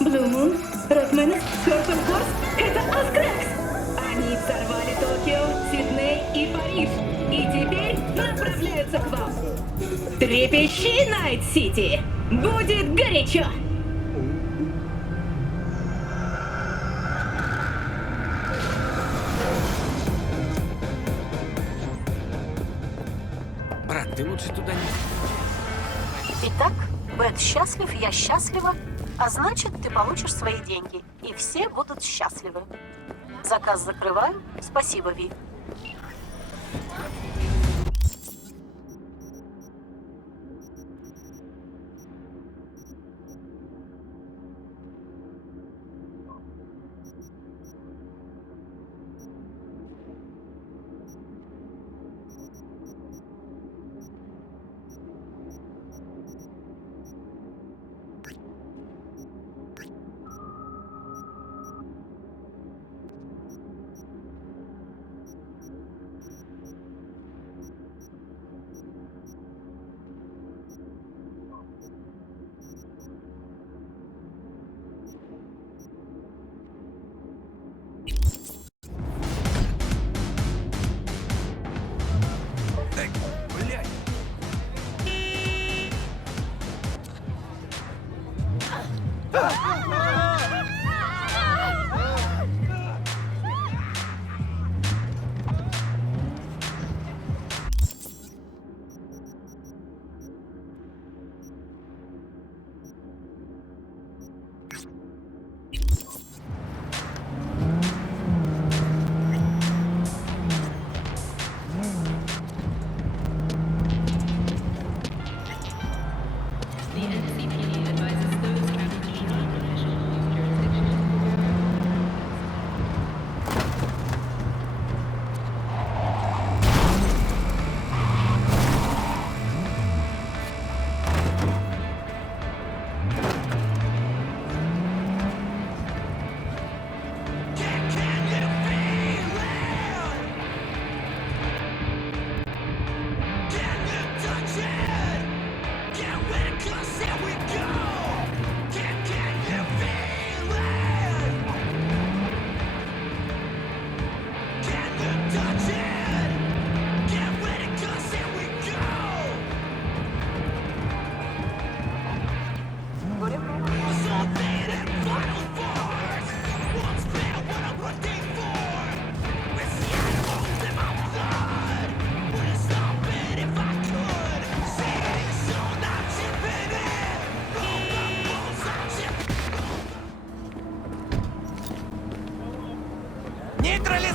Blue Moon, Redmond, Purple Horse — это Аскрекс! Они взорвали Токио, Сидней и Париж, и теперь направляются к вам. Трепещи, Найт-Сити! Будет горячо! Брат, ты лучше туда не... Итак, Бет счастлив, я счастлива, а значит, ты получишь свои деньги, и все будут счастливы. Заказ закрываю. Спасибо, Ви.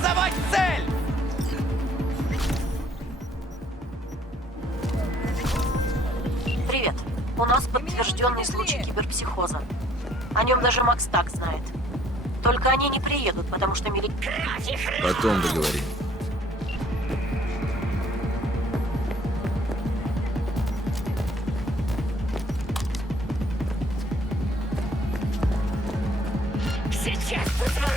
Заводь цель! Привет. У нас подтвержденный случай киберпсихоза. О нем даже Макс так знает. Только они не приедут, потому что Потом договорим. Сейчас позвоню.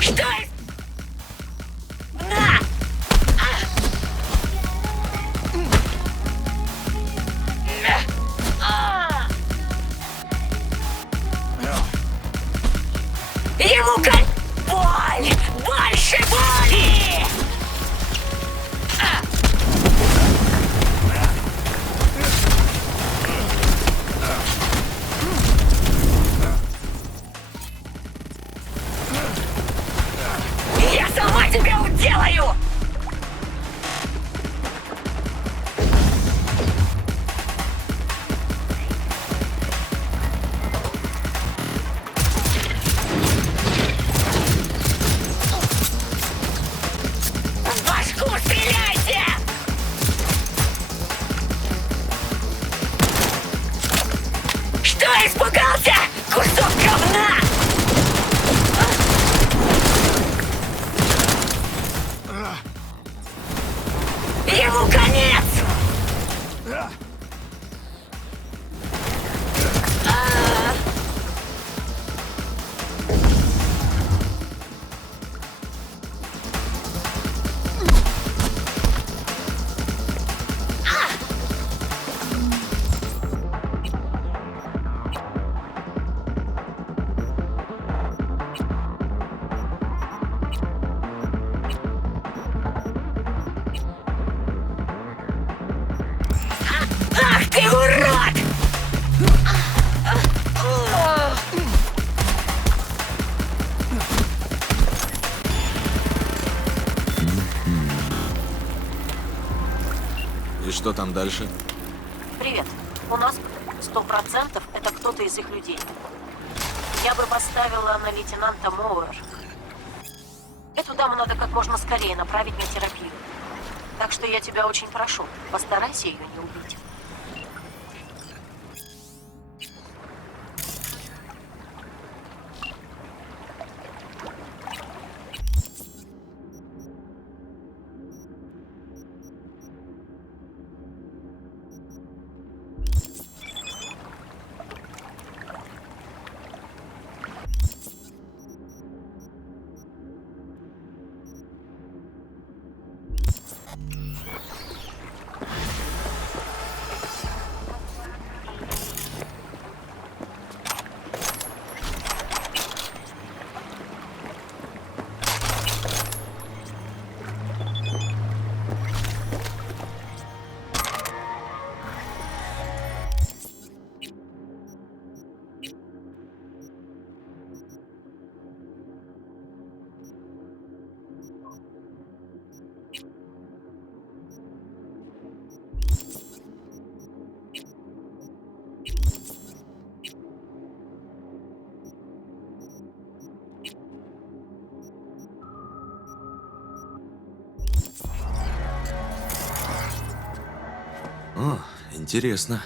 Что это? На! Ему боль! Больше боли! Я сама тебя уделаю! В башку стреляйте! Что испугался? Кусок говна! Ему конец! Ах ты урод! И что там дальше? Привет. У нас 100% это кто-то из их людей. Я бы поставила на лейтенанта Моуэр. Эту даму надо как можно скорее направить на терапию. Так что я тебя очень прошу, постарайся ее не убить. О, интересно.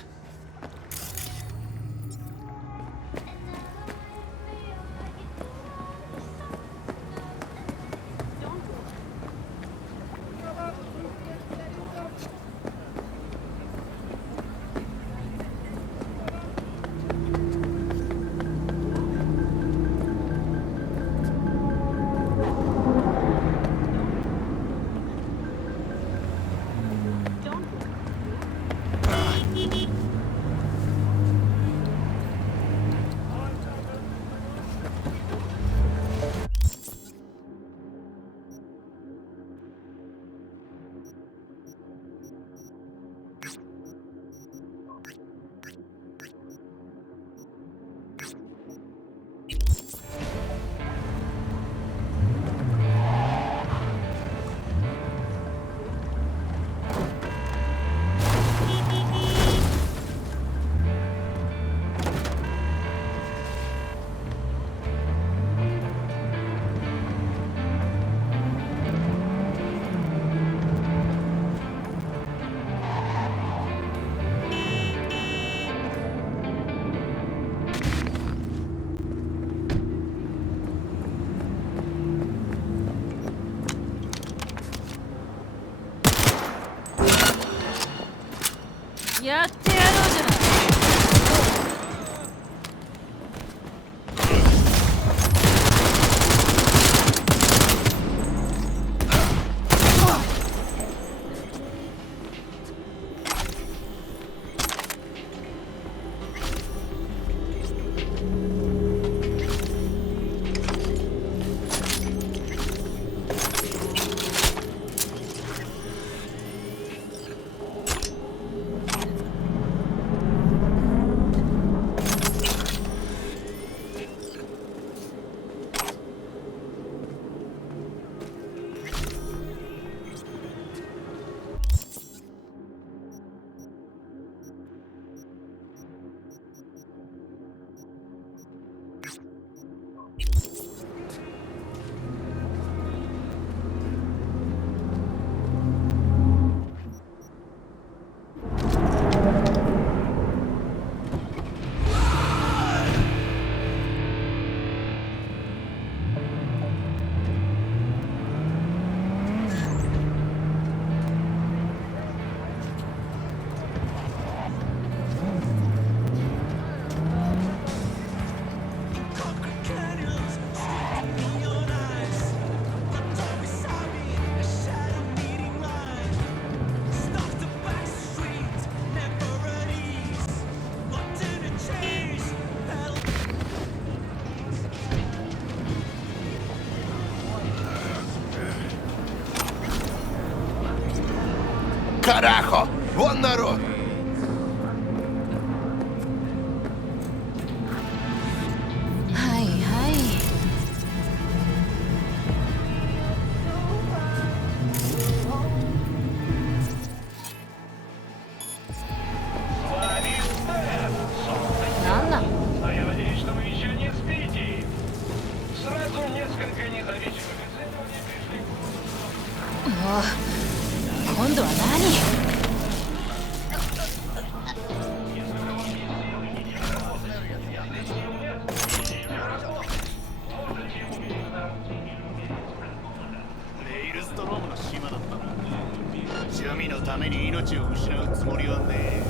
やってやろうじゃない。Карахо! Вон народ!はいはい。なんなの？ А я надеюсь, что вы еще не спите. Сразу несколько независимых исследований пришли к もう今度は何？レイルストロームの島だったな。趣味のために命を失うつもりはねえ。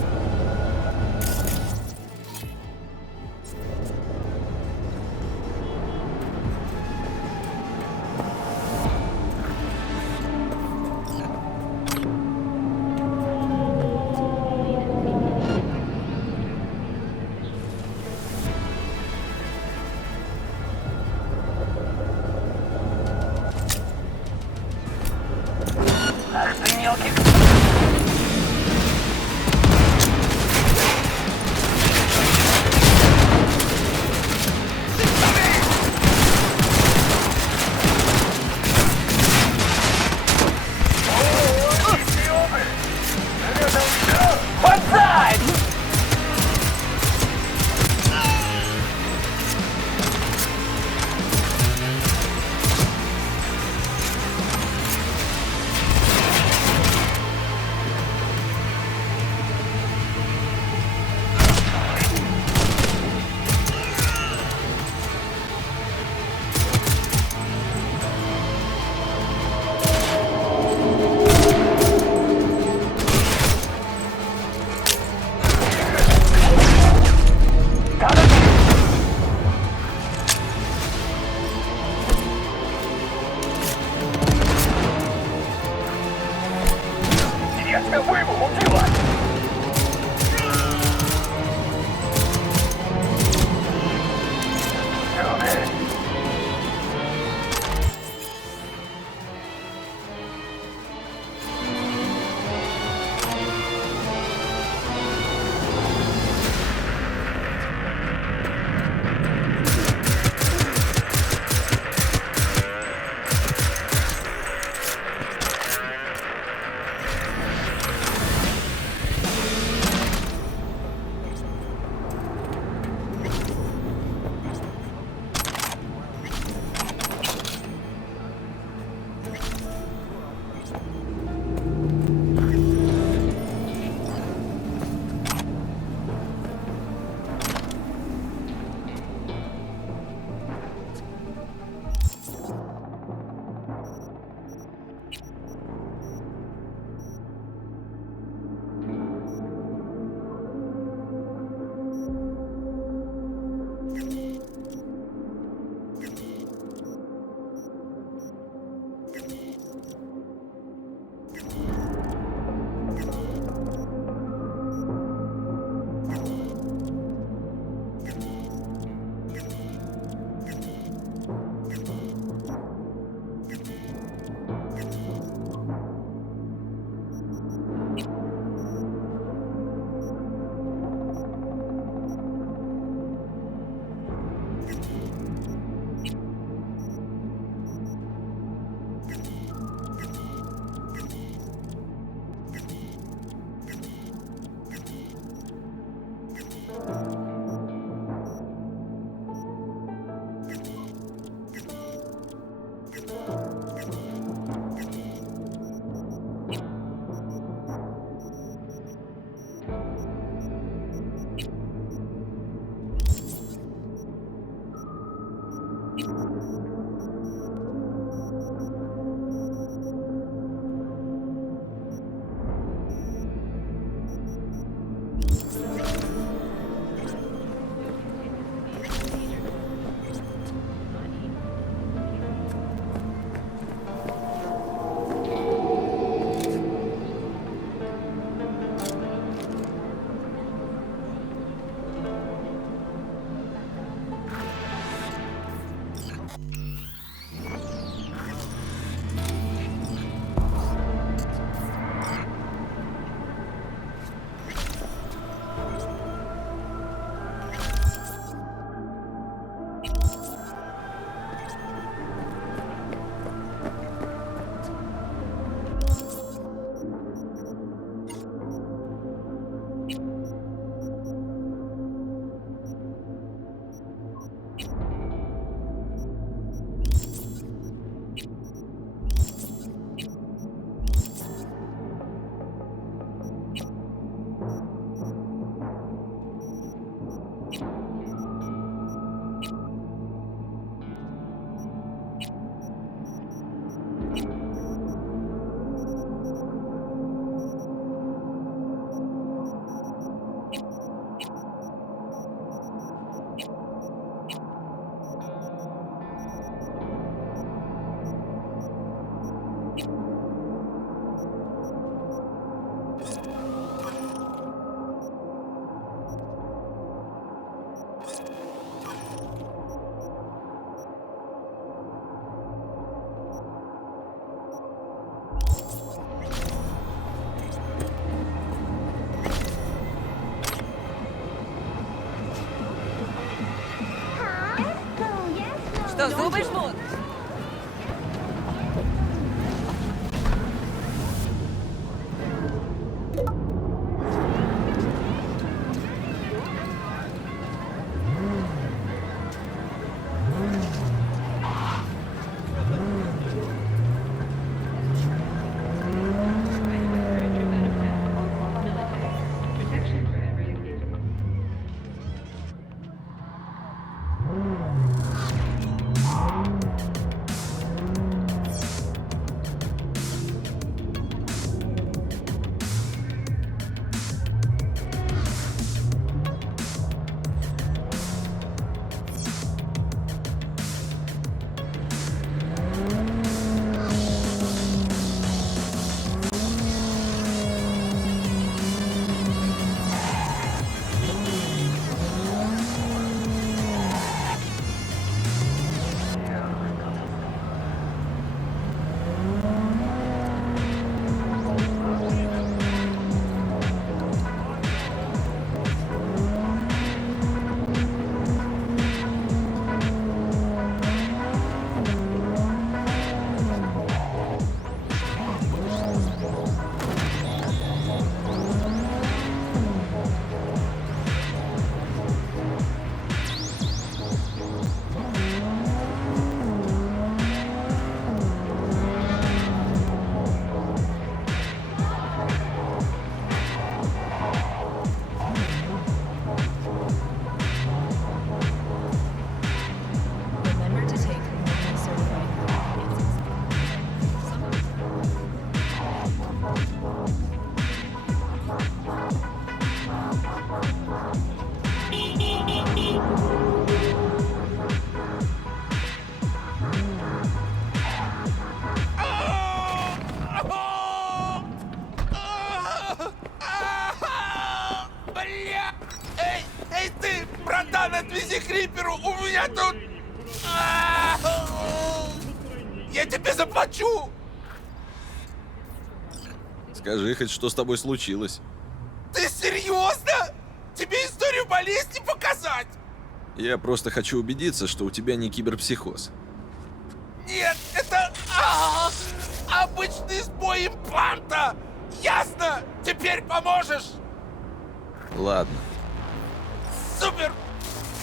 Что, зубы жмут? Remember to take Mormon certified Бля! Эй, ты, братан, отвези к Риперу! У меня тут... Я тебе заплачу! Скажи хоть, что с тобой случилось. Ты серьезно? Тебе историю болезни показать? Я просто хочу убедиться, что у тебя не киберпсихоз. Нет, это обычный сбой импланта! Ясно? Теперь поможешь? Ладно. Супер!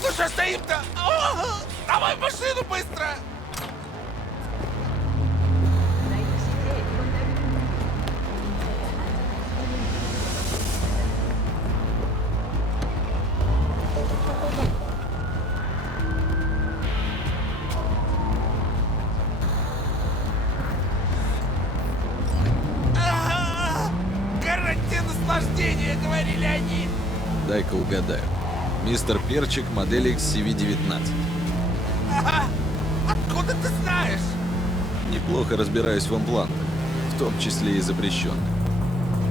Ну что стоим-то? Давай в машину быстро! Гарантия наслаждения, говорили они. Дай-ка угадаю. Мистер Перчик, модель XCV-19. Ага. Откуда ты знаешь? Неплохо разбираюсь в имплантах, в том числе и запрещенных.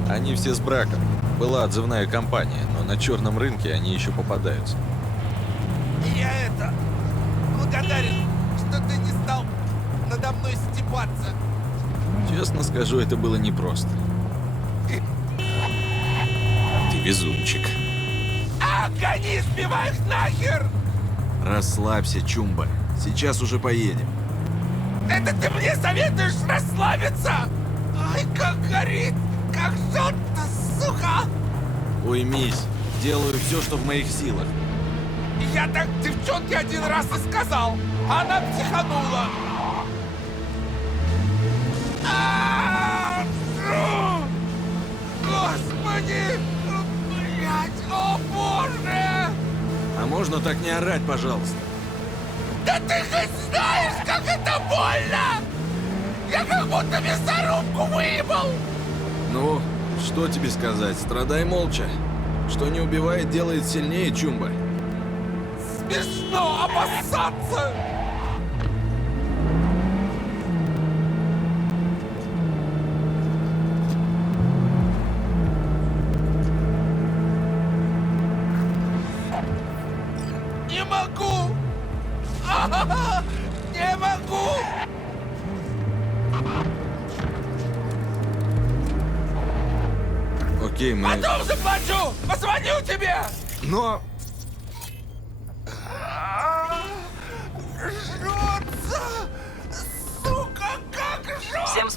Они все с браком. Была отзывная компания, но на черном рынке они еще попадаются. Я благодарен, что ты не стал надо мной стебаться. Честно скажу, это было непросто. Ты везунчик. Гони, сбивай их нахер! Расслабься, Чумба. Сейчас уже поедем. Это ты мне советуешь расслабиться? Ай, как горит! Как жжет-то, сука! Уймись. Делаю все, что в моих силах. Я так девчонке один раз и сказал. Она психанула. Господи! Блять, о боже! А можно так не орать, пожалуйста? Да ты хоть знаешь, как это больно! Я как будто мясорубку выебал! Ну, что тебе сказать? Страдай молча. Что не убивает, делает сильнее, Чумба. Смешно обоссаться! Не могу! Не могу! Окей, мы... Потом заплачу! Позвоню тебе! Но... Жжет!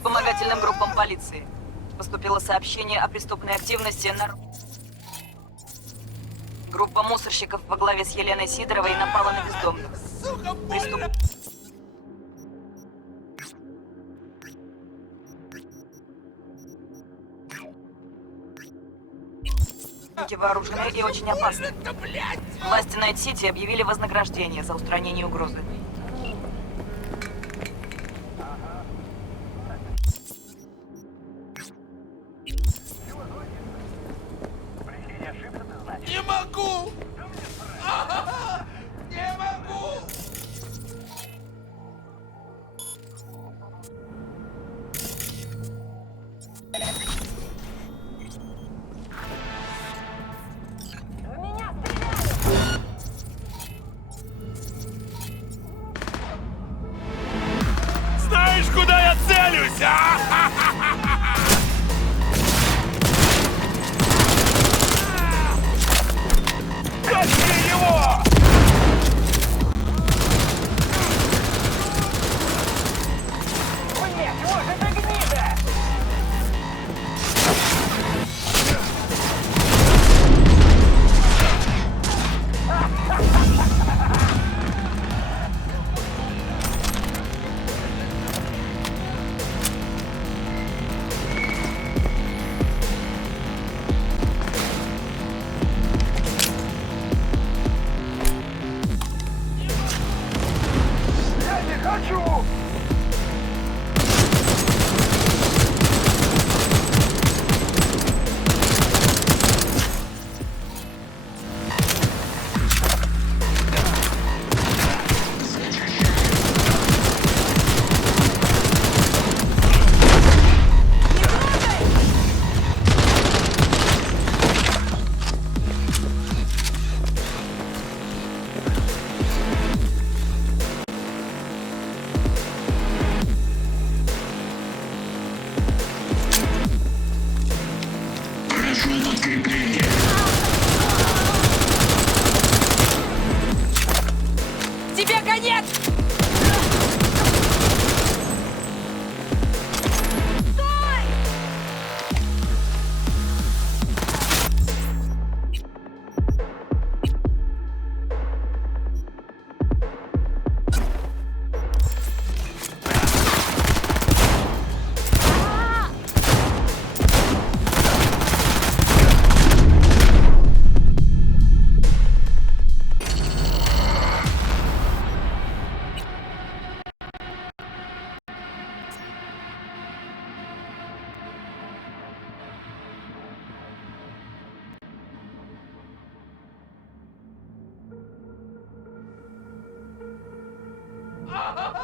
вспомогательным группам полиции. Поступило сообщение о преступной активности на... Группа мусорщиков во главе с Еленой Сидоровой напала на бездомных. Сука, Преступ... вооружены и очень опасны. это, блядь! Власти Найт-Сити объявили вознаграждение за устранение угрозы. Не могу! Не могу! Знаешь, куда я целюсь, а? Тащи его! Тебе конец! Ah!